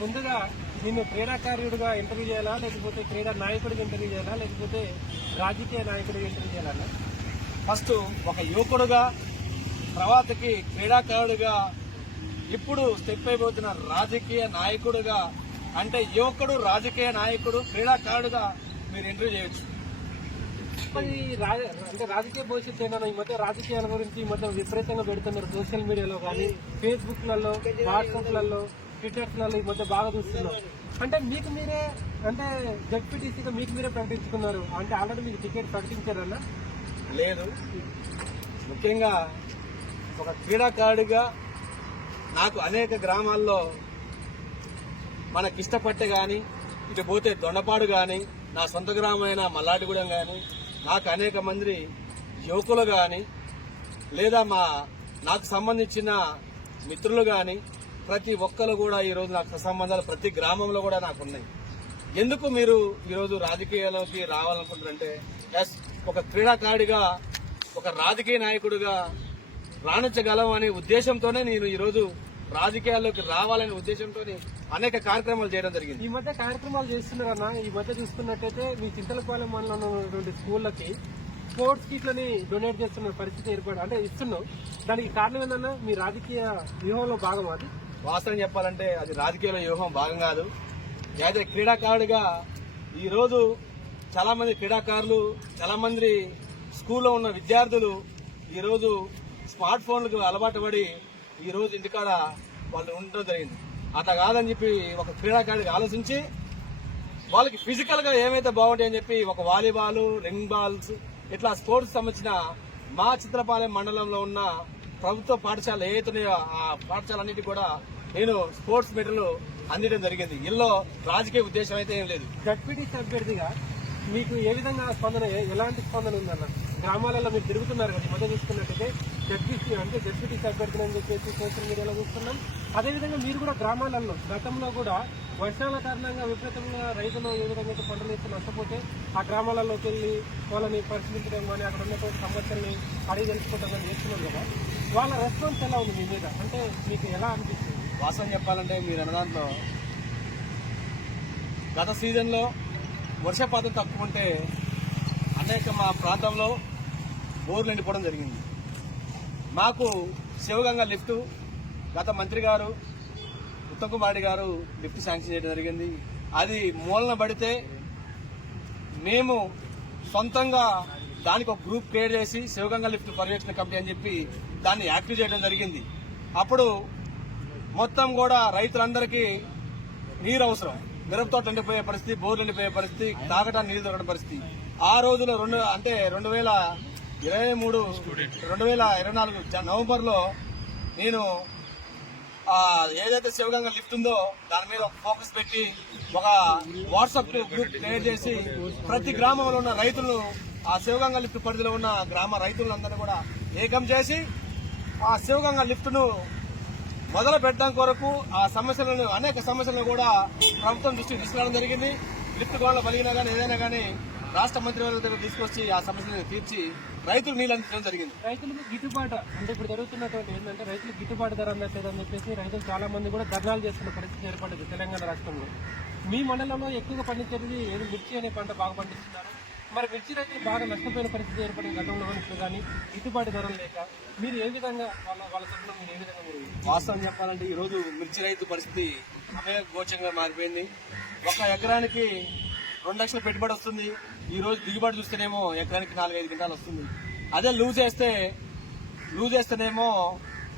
ముందుగా నిన్ను క్రీడాకారుడిగా ఇంటర్వ్యూ చేయాలా, లేకపోతే క్రీడా నాయకుడిగా ఇంటర్వ్యూ చేయాలా, లేకపోతే రాజకీయ నాయకుడిగా ఇంటర్వ్యూ చేయాలన్నా? ఫస్ట్ ఒక యువకుడుగా, తర్వాతకి క్రీడాకారుడిగా, ఇప్పుడు స్టెప్ అయిపోతున్న రాజకీయ నాయకుడుగా, అంటే యువకుడు, రాజకీయ నాయకుడు, క్రీడాకారుడుగా మీరు ఇంటర్వ్యూ చేయొచ్చు. అంటే రాజకీయ భవిష్యత్తు ఏంటన్నా? ఈ మధ్య రాజకీయాల గురించి ఈ మధ్య విపరీతంగా పెడుతున్నారు సోషల్ మీడియాలో కానీ, ఫేస్బుక్లలో, వాట్సాప్లలో, ట్విట్టర్స్లలో ఈ మధ్య బాగా చూస్తున్నాం. అంటే మీకు మీరే, అంటే జడ్పీటీసీగా మీకు మీరే ప్రకటించుకున్నారు, అంటే ఆల్రెడీ మీకు టికెట్ ప్రకటించారన్నా? లేదు, ముఖ్యంగా ఒక క్రీడాకారుడిగా నాకు అనేక గ్రామాల్లో మనకిష్టపట్టే కానీ, ఇటు పోతే దొండపాడు కానీ, నా సొంత గ్రామమైన మల్లాడిగూడెం కానీ, నాకు అనేక మంది యువకులు కానీ, లేదా నాకు సంబంధించిన మిత్రులు కానీ, ప్రతి ఒక్కరు కూడా ఈరోజు నాకు సంబంధాలు ప్రతి గ్రామంలో కూడా నాకు ఉన్నాయి. ఎందుకు మీరు ఈరోజు రాజకీయాల్లోకి రావాలనుకుంటారంటే, ఒక క్రీడాకారుడిగా, ఒక రాజకీయ నాయకుడిగా రాణించగలం అనే ఉద్దేశంతోనే నేను ఈరోజు రాజకీయాల్లోకి రావాలనే ఉద్దేశంతో అనేక కార్యక్రమాలు చేయడం జరిగింది. ఈ మధ్య కార్యక్రమాలు చేస్తున్నారన్నా? ఈ మధ్య చూసుకున్నట్టయితే మీ చింతలపాలెం మండలంలో ఉన్నటువంటి స్కూళ్ళకి స్పోర్ట్స్ కిట్లని డొనేట్ చేస్తున్న పరిస్థితి ఏర్పడి, అంటే ఇస్తున్నాం. దానికి కారణం ఏంటన్నా? మీ రాజకీయ వ్యూహంలో భాగం అది? వాస్తవం చెప్పాలంటే అది రాజకీయ వ్యూహం భాగం కాదు. అయితే క్రీడాకారుడిగా ఈరోజు చాలా మంది క్రీడాకారులు, చాలా మంది స్కూల్లో ఉన్న విద్యార్థులు ఈరోజు స్మార్ట్ ఫోన్లకు అలవాటు పడి ఈరోజు ఇంటికాడ వాళ్ళు ఉండడం జరిగింది. అట్లా కాదని చెప్పి ఒక క్రీడాకారుడికి ఆలోచించి వాళ్ళకి ఫిజికల్ గా ఏమైతే బాగుంటాయని చెప్పి ఒక వాలీబాల్, రింగ్ బాల్స్, ఇట్లా స్పోర్ట్స్ సంబంధించిన మా చిత్రపాలెం మండలంలో ఉన్న ప్రభుత్వ పాఠశాల ఏతున్నాయో ఆ పాఠశాలన్నిటి కూడా నేను స్పోర్ట్స్ మెడల్ అందించడం జరిగింది. ఇందులో రాజకీయ ఉద్దేశం అయితే ఏం లేదు. జడ్పీటీసీ అభ్యర్థిగా మీకు ఏ విధంగా స్పందన, ఎలాంటి స్పందన ఉందన్న? గ్రామాలలో మీరు తిరుగుతున్నారు కదా, మొదలు చూసుకున్నట్టయితే జడ్పీటీసీ అభ్యర్థులు అని చెప్పేసి సోషల్ మీడియాలో చూస్తున్నాం. అదేవిధంగా మీరు కూడా గ్రామాలలో గతంలో కూడా వర్షాల కారణంగా విపరీతంగా రైతులు ఏ విధంగా అయితే పంటలు వేసి నష్టపోతే ఆ గ్రామాలలోకి వెళ్లి వాళ్ళని పరిశీలించడం కానీ, అక్కడ ఉన్నటువంటి సమస్యల్ని అడిగి తెలుసుకోవడం కానీ చేస్తున్నాం కదా, వాళ్ళ రెస్పాన్స్ ఎలా ఉంది మీ మీద? అంటే మీకు ఎలా అనిపిస్తుంది? వాస్తవం చెప్పాలంటే మీరు అన్న దాంట్లో గత సీజన్లో వర్షపాతం తక్కువ ఉంటే అనేక మా ప్రాంతంలో బోర్లు ఎండిపోవడం జరిగింది. మాకు శివగంగ లిఫ్ట్ గత మంత్రి గారు ఉత్తమ్ కుమార్ రెడ్డి గారు లిఫ్ట్ శాంక్షన్ చేయడం జరిగింది. అది మూలన పడితే మేము సొంతంగా దానికి ఒక గ్రూప్ క్రియేట్ చేసి శివగంగ లిఫ్ట్ పర్యవేక్షణ కమిటీ అని చెప్పి దాన్ని యాక్టివ్ చేయడం జరిగింది. అప్పుడు మొత్తం కూడా రైతులందరికీ నీరు అవసరం, మిరప తోటలు ఎండిపోయే పరిస్థితి, బోర్లు ఎండిపోయే పరిస్థితి, తాగటానికి నీరు దొరకడం పరిస్థితి. ఆ రోజులో 2024 నవంబర్లో నేను ఏదైతే శివగంగ లిఫ్ట్ ఉందో దాని మీద ఒక ఫోకస్ పెట్టి ఒక వాట్సాప్ గ్రూప్ క్రియేట్ చేసి ప్రతి గ్రామంలో ఉన్న రైతులను, ఆ శివగంగ లిఫ్ట్ పరిధిలో ఉన్న గ్రామ రైతులందరినీ కూడా ఏకం చేసి ఆ శివగంగ లిఫ్ట్ ను మొదలు పెట్టడం కొరకు ఆ సమస్యలను, అనేక సమస్యలను కూడా ప్రభుత్వం దృష్టికి తీసుకురావడం జరిగింది. లిఫ్ట్ గోడలు పలిగినా కానీ ఏదైనా కానీ రాష్ట్ర మంత్రివర్గ దగ్గర తీసుకొచ్చి ఆ సమస్యలను తీర్చి రైతులకు నీళ్ళు అందించడం జరిగింది. రైతులకు గిట్టుబాటు, అంటే ఇప్పుడు జరుగుతున్నటువంటి ఏంటంటే రైతులకు గిట్టుబాటు ధర అందట్లేదని చెప్పేసి రైతులు చాలా మంది కూడా ధర్నాలు చేస్తున్న పరిస్థితి ఏర్పడింది తెలంగాణ రాష్ట్రంలో. మీ మండలంలో ఎక్కువగా పండించేది ఏదో మిర్చి అనే పంట బాగా పండిస్తున్నారు. మరి మిర్చి రైతులు బాగా నష్టపోయిన పరిస్థితి ఏర్పడింది గతంలో కానీ, గిట్టుబాటు ధరలు లేక మీరు ఏ విధంగా వాళ్ళ తరఫున మీరు ఏ విధంగా? వాస్తవం చెప్పాలంటే ఈ రోజు మిర్చి రైతు పరిస్థితి గోచంగా మారిపోయింది. ఒక ఎకరానికి 2 లక్షల పెట్టుబడి వస్తుంది. ఈ రోజు దిగుబడి చూస్తేనేమో ఎకరానికి 4-5 క్వింటాలు వస్తుంది. అదే లూజ్ చేస్తేనేమో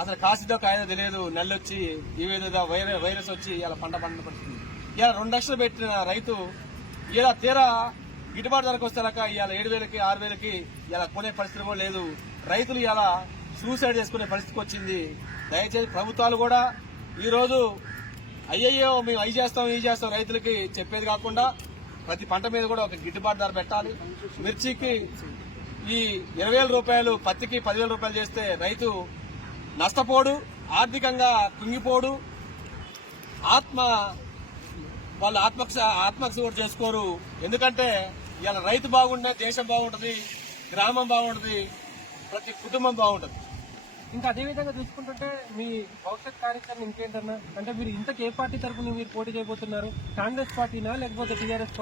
అసలు కాసిదో కాయదో తెలియదు, నెల్లొచ్చి ఇవేదో వైరస్ వచ్చి ఇలా పంట పరిస్థితి. ఇలా 2 లక్షలు పెట్టిన రైతు ఇలా తీరా గిట్టుబాటు ధరకు వస్తేలాక ఇవాళ 7,000కి 6,000కి ఇలా కొనే పరిస్థితి కూడా లేదు. రైతులు ఇలా సూసైడ్ చేసుకునే పరిస్థితికి వచ్చింది. దయచేసి ప్రభుత్వాలు కూడా ఈరోజు అయ్యయ్యో మేము ఈ చేస్తాం రైతులకి చెప్పేది కాకుండా ప్రతి పంట మీద కూడా ఒక గిట్టుబాటు ధర పెట్టాలి. మిర్చికి ఈ 20,000 రూపాయలు, పత్తికి 10,000 రూపాయలు చేస్తే రైతు నష్టపోడు, ఆర్థికంగా కుంగిపోడు, వాళ్ళు ఆత్మహత్య కూడా చేసుకోరు. ఎందుకంటే ఇలా రైతు బాగుంటే దేశం బాగుంటుంది, గ్రామం బాగుంటుంది, ప్రతి కుటుంబం బాగుంటుంది. ఇంకా అదే విధంగా చూసుకుంటుంటే మీ భవిష్యత్ కార్యాచరణ ఇంకేంటన్నా, అంటే మీరు ఇంతకు ఏ పార్టీ తరఫున మీరు పోటీ చేయబోతున్నారు? కాంగ్రెస్ పార్టీనా లేకపోతే బీఆర్ఎస్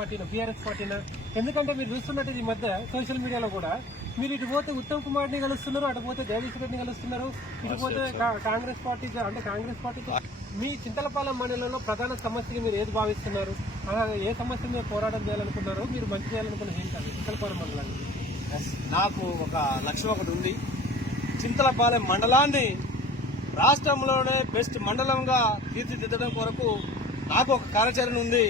పార్టీనా? ఎందుకంటే మీరు చూస్తున్నట్టు ఈ మధ్య సోషల్ మీడియాలో కూడా మీరు ఇటు పోతే ఉత్తమ్ కుమార్ని కలుస్తున్నారు, అటు పోతే జగదీష్ రెడ్డిని కలుస్తున్నారు, ఇటు పోతే కాంగ్రెస్ పార్టీ మీ చింతలపాలెం మండలంలో ప్రధాన సమస్యగా మీరు ఏది భావిస్తున్నారు? ఏ సమస్య మీద పోరాటం చేయాలనుకున్నారు? మీరు మంచి చేయాలనుకున్నది ఏంటంటే చింతలపాలెం మండలానికి? నాకు ఒక లక్ష్యం ఒకటి ఉంది. చింతలపాలెం మండలాన్ని రాష్ట్రంలోనే బెస్ట్ మండలంగా తీర్చిదిద్దడం కొరకు నాకు ఒక కార్యాచరణ ఉంది.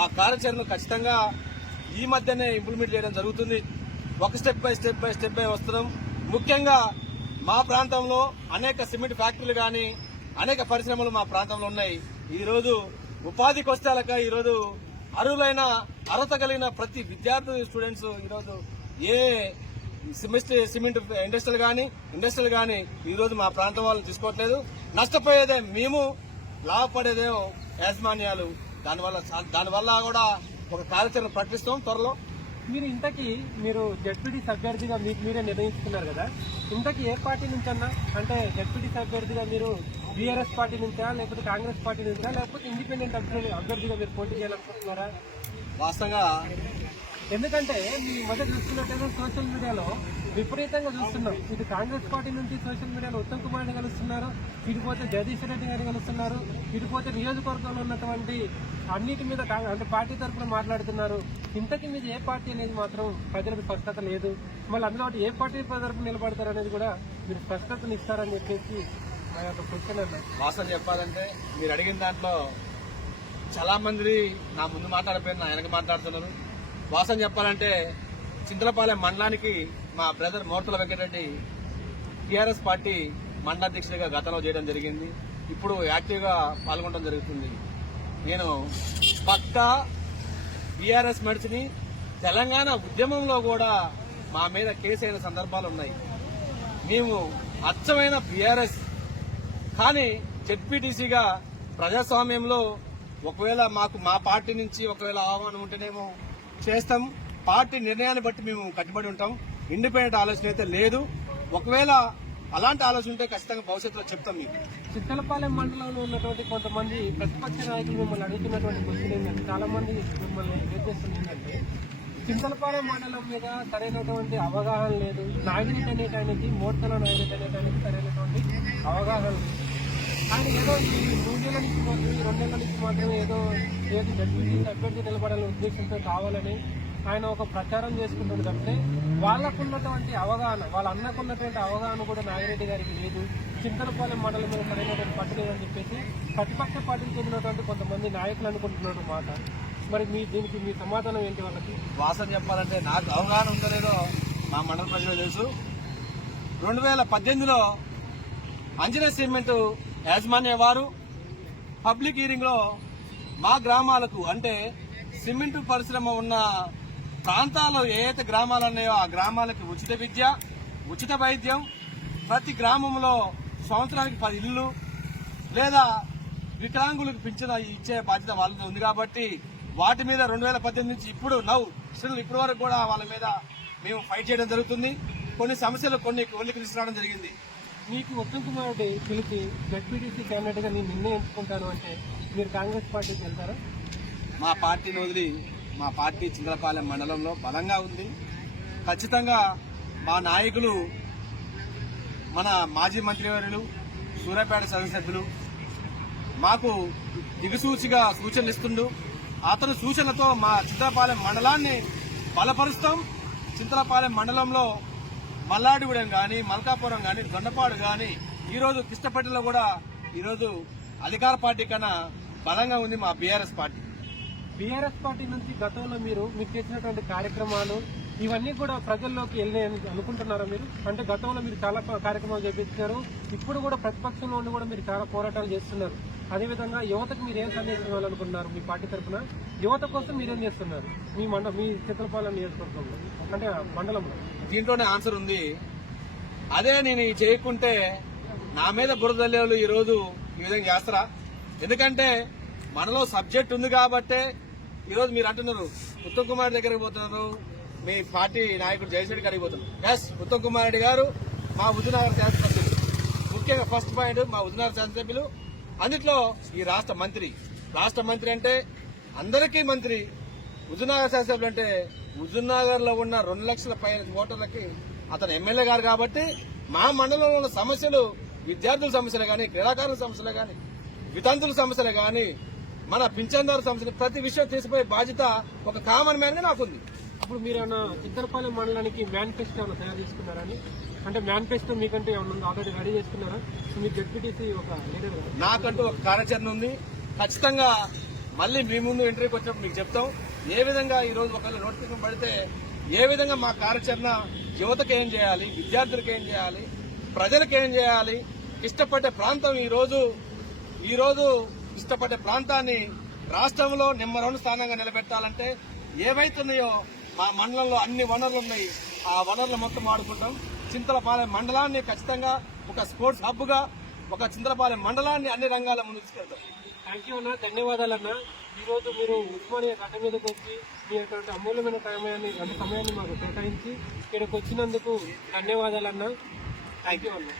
ఆ కార్యాచరణ ఖచ్చితంగా ఈ మధ్యనే ఇంప్లిమెంట్ చేయడం జరుగుతుంది. ఒక స్టెప్ బై వస్తున్నాం. ముఖ్యంగా మా ప్రాంతంలో అనేక సిమెంట్ ఫ్యాక్టరీలు కానీ అనేక పరిశ్రమలు మా ప్రాంతంలో ఉన్నాయి. ఈరోజు ఉపాధి కష్టాలక ఈరోజు అర్హత కలిగిన ప్రతి విద్యార్థి స్టూడెంట్స్ ఈరోజు ఏ సిమెంట్ ఇండస్ట్రియల్ కానీ ఈరోజు మా ప్రాంతం వాళ్ళని తీసుకోవట్లేదు. నష్టపోయేదే మేము, లాభపడేదేమో యాజమాన్యాలు. దానివల్ల కూడా ఒక కార్యాచరణ ప్రకటిస్తాం త్వరలో. మీరు జడ్పీటీసీ అభ్యర్థిగా మీకు మీరే నిర్ణయించుకున్నారు కదా, ఇంతకీ ఏ పార్టీ నుంచన్నా? అంటే జడ్పీటీసీ అభ్యర్థిగా మీరు బీఆర్ఎస్ పార్టీ నుంచా, లేకపోతే కాంగ్రెస్ పార్టీ నుంచా, లేకపోతే ఇండిపెండెంట్ అభ్యర్థిగా మీరు పోటీ చేయాలనుకుంటున్నారా? వాస్తవంగా ఎందుకంటే మీ మొదట చూస్తున్నట్టయితే సోషల్ మీడియాలో విపరీతంగా చూస్తున్నాం. ఇటు కాంగ్రెస్ పార్టీ నుంచి సోషల్ మీడియాలో ఉత్తమ్ కుమార్ని కలుస్తున్నారు, ఇటు పోతే జగదీష్ రెడ్డి గారిని కలుస్తున్నారు, ఇటు పోతే నియోజకవర్గంలో ఉన్నటువంటి అన్నిటి మీద అంటే పార్టీ తరఫున మాట్లాడుతున్నారు. ఇంతకీ మీద ఏ పార్టీ అనేది మాత్రం ప్రజలకు స్పష్టత లేదు. మళ్ళీ అందులో ఏ పార్టీ తరఫున నిలబడతారు అనేది కూడా మీరు స్పష్టతను ఇస్తారని చెప్పేసి మా యొక్క క్వశ్చన్ అన్న. వాస్తవం చెప్పాలంటే మీరు అడిగిన దాంట్లో చాలా మంది నా ముందు మాట్లాడిపోయిన నా వెనక మాట్లాడుతున్నారు. వాస్తవం చెప్పాలంటే చింతలపాలెం మండలానికి మా బ్రదర్ మోర్తుల వెంకటరెడ్డి టీఆర్ఎస్ పార్టీ మండలాధ్యక్షుడిగా గతంలో చేయడం జరిగింది. ఇప్పుడు యాక్టివ్గా పాల్గొనడం జరుగుతుంది. నేను పక్కా బీఆర్ఎస్ మనిషిని. తెలంగాణ ఉద్యమంలో కూడా మా మీద కేసు అయిన సందర్భాలు ఉన్నాయి. మేము అచ్చమైన బీఆర్ఎస్ కానీ జెడ్పీటీసీగా ప్రజాస్వామ్యంలో ఒకవేళ మాకు మా పార్టీ నుంచి ఒకవేళ ఆహ్వానం ఉంటేనేమో చేస్తాం. పార్టీ నిర్ణయాన్ని బట్టి మేము కట్టుబడి ఉంటాం. ఇండిపెండెంట్ ఆలోచన అయితే లేదు. ఒకవేళ అలాంటి ఆలోచన ఉంటే ఖచ్చితంగా భవిష్యత్తులో చెప్తాం. మీకు చింతలపాలెం మండలంలో ఉన్నటువంటి కొంతమంది ప్రతిపక్ష నాయకులు మిమ్మల్ని అడుగుతున్నటువంటి క్వశ్చన్ ఏంటంటే, చాలా మంది మిమ్మల్ని నిర్దేశిస్తుంది ఏంటంటే, చింతలపాలెం మండలం మీద సరైనటువంటి అవగాహన లేదు. నాగిరెడ్డి అనేటానికి, మోర్తల నాగిరెడ్డి అనేటానికి సరైనటువంటి అవగాహన లేదు. ఆయన ఏదో ఈ 3 నెలల నుంచి 2 నెలల నుంచి మాత్రమే ఏదో జడ్పీటీసీ అభ్యర్థి నిలబడాలనే ఉద్దేశంతో కావాలని ఆయన ఒక ప్రచారం చేసుకుంటుంది. తప్పితే వాళ్ళకున్నటువంటి అవగాహన, వాళ్ళ అన్నకున్నటువంటి అవగాహన కూడా నాగిరెడ్డి గారికి లేదు. చింతలపాలెం మండలం మీద సరైనటువంటి పట్టు లేదని చెప్పేసి ప్రతిపక్ష పార్టీకి చెందినటువంటి కొంతమంది నాయకులు అనుకుంటున్నారు మాట. మరి దీనికి మీ సమాధానం ఏంటి వాళ్ళకి? వాస్తవం చెప్పాలంటే నాకు అవగాహన ఉందో లేదో మా మండల ప్రజలు తెలుసు. 2018లో అంజనేయ సిమెంట్ యాజమాన్య వారు పబ్లిక్ హీరింగ్ లో మా గ్రామాలకు, అంటే సిమెంట్ పరిశ్రమ ఉన్న ప్రాంతాల్లో ఏదైతే గ్రామాలు ఉన్నాయో ఆ గ్రామాలకు ఉచిత విద్య, ఉచిత వైద్యం, ప్రతి గ్రామంలో సంవత్సరానికి 10 ఇళ్లు లేదా వికలాంగులకు పింఛను ఇచ్చే బాధ్యత వాళ్ళది ఉంది. కాబట్టి వాటి మీద 2018 నుంచి ఇప్పటి వరకు కూడా వాళ్ళ మీద మేము ఫైట్ చేయడం జరుగుతుంది. కొన్ని సమస్యలు కొన్ని తీసుకురావడం జరిగింది. మీకు ఉత్తమ్ కుమార్ రెడ్డి పిలిచి జడ్పీటీసీ క్యాండిడేట్ గా నేను నిన్నే ఎంచుకుంటాను అంటే మీరు కాంగ్రెస్ పార్టీకి వెళ్తారా? మా పార్టీని వదిలి మా పార్టీ చింతలపాలెం మండలంలో బలంగా ఉంది. ఖచ్చితంగా మా నాయకులు, మన మాజీ మంత్రివర్యులు, సూర్యాపేట శాసనసభ్యులు మాకు దిగుసూచిగా సూచనలు ఇస్తుండు. అతని సూచనలతో మా చింతలపాలెం మండలాన్ని బలపరుస్తాం. చింతలపాలెం మండలంలో మల్లాడిగూడెం కానీ, మల్కాపురం కానీ, దొండపాడు కానీ, ఈరోజు కిష్టపట్టిలో కూడా ఈరోజు అధికార పార్టీ కన్నా బలంగా ఉంది మా బీఆర్ఎస్ పార్టీ. బీఆర్ఎస్ పార్టీ నుంచి గతంలో మీరు చేసినటువంటి కార్యక్రమాలు ఇవన్నీ కూడా ప్రజల్లోకి వెళ్ళాయని అనుకుంటున్నారా మీరు? అంటే గతంలో మీరు చాలా కార్యక్రమాలు చేపించారు, ఇప్పుడు కూడా ప్రతిపక్షంలో ఉండి కూడా మీరు చాలా పోరాటాలు చేస్తున్నారు. అదేవిధంగా యువతకు మీరు ఏం సందేశం ఇవ్వాలనుకుంటున్నారు? మీ పార్టీ తరఫున యువత కోసం మీరేం చేస్తున్నారు మీ చింతలపాలెం నియోజకవర్గంలో, అంటే మండలంలో? దీంట్లోనే ఆన్సర్ ఉంది. అదే నేను చేయకుంటే నా మీద బురదల్లేవాళ్ళు ఈరోజు ఈ విధంగా చేస్తారా? ఎందుకంటే మనలో సబ్జెక్ట్ ఉంది కాబట్టే ఈరోజు మీరు అంటున్నారు ఉత్తమ్ కుమార్ దగ్గరికి పోతున్నారు, మీ పార్టీ నాయకుడు జయశ్రెడ్డి గారికి పోతున్నారు. ఎస్, ఉత్తమ్ కుమార్ రెడ్డి గారు మా హుజూర్నగర్ శాసనసభ్యులు. ముఖ్యంగా ఫస్ట్ పాయింట్ మా హుజూర్నగర్ శాసనసభ్యులు, అందుట్లో ఈ రాష్ట్ర మంత్రి అంటే అందరికీ మంత్రి. హుజూర్నగర్ శాసనసభ్యులు అంటే హుజూర్నగర్ లో ఉన్న 2 లక్షల పైన ఓటర్లకి అతను ఎమ్మెల్యే గారు కాబట్టి మా మండలంలో ఉన్న సమస్యలు, విద్యార్థుల సమస్యలు గాని, క్రీడాకారుల సమస్యలు గాని, వితంతుల సమస్యలు గాని, మన పింఛన్దారు సమస్యలు, ప్రతి విషయం తీసిపోయే బాధ్యత ఒక కామన్ మ్యాన్ గా నాకుంది. అప్పుడు మీరు ఏమన్నా చింతలపాలెం మండలానికి మేనిఫెస్టో ఏమైనా తయారు చేసుకున్నారని? అంటే మేనిఫెస్టో మీకంటే ఏమన్నా ఉందో ఆల్రెడీ రెడీ చేసుకున్నారా? మీ జెడ్పీటీసీ ఒక లీడర్ కదా. నాకంటూ ఒక కార్యాచరణ ఉంది. ఖచ్చితంగా మళ్ళీ మీ ముందు ఇంటర్వ్యూకి వచ్చినప్పుడు మీకు చెప్తాం. ఏ విధంగా ఈ రోజు ఒకవేళ నోటిఫికేషన్ పడితే ఏ విధంగా మా కార్యాచరణ, యువతకు ఏం చేయాలి, విద్యార్థులకు ఏం చేయాలి, ప్రజలకు ఏం చేయాలి, ఇష్టపడే ప్రాంతం ఈ రోజు ఇష్టపడే ప్రాంతాన్ని రాష్ట్రంలో నెంబర్ 1 స్థానంగా నిలబెట్టాలంటే ఏవైతున్నాయో మా మండలంలో అన్ని వనరులు ఉన్నాయి. ఆ వనరులు మొత్తం ఆడుకుంటాం. చింతలపాలెం మండలాన్ని ఖచ్చితంగా ఒక స్పోర్ట్స్ హబ్ గా, ఒక చింతలపాలెం మండలాన్ని అన్ని రంగాల ముందుకు తీసుకెళ్తాం. థ్యాంక్ యూ అన్న, ధన్యవాదాలన్నా. ఈ రోజు మీరు ఉస్మానియా గడ్డ మీదకి వచ్చి మీ యొక్క అమూల్యమైన సమయాన్ని మాకు కేటాయించి ఇక్కడికి వచ్చినందుకు ధన్యవాదాలన్నా. థ్యాంక్ యూ అన్న.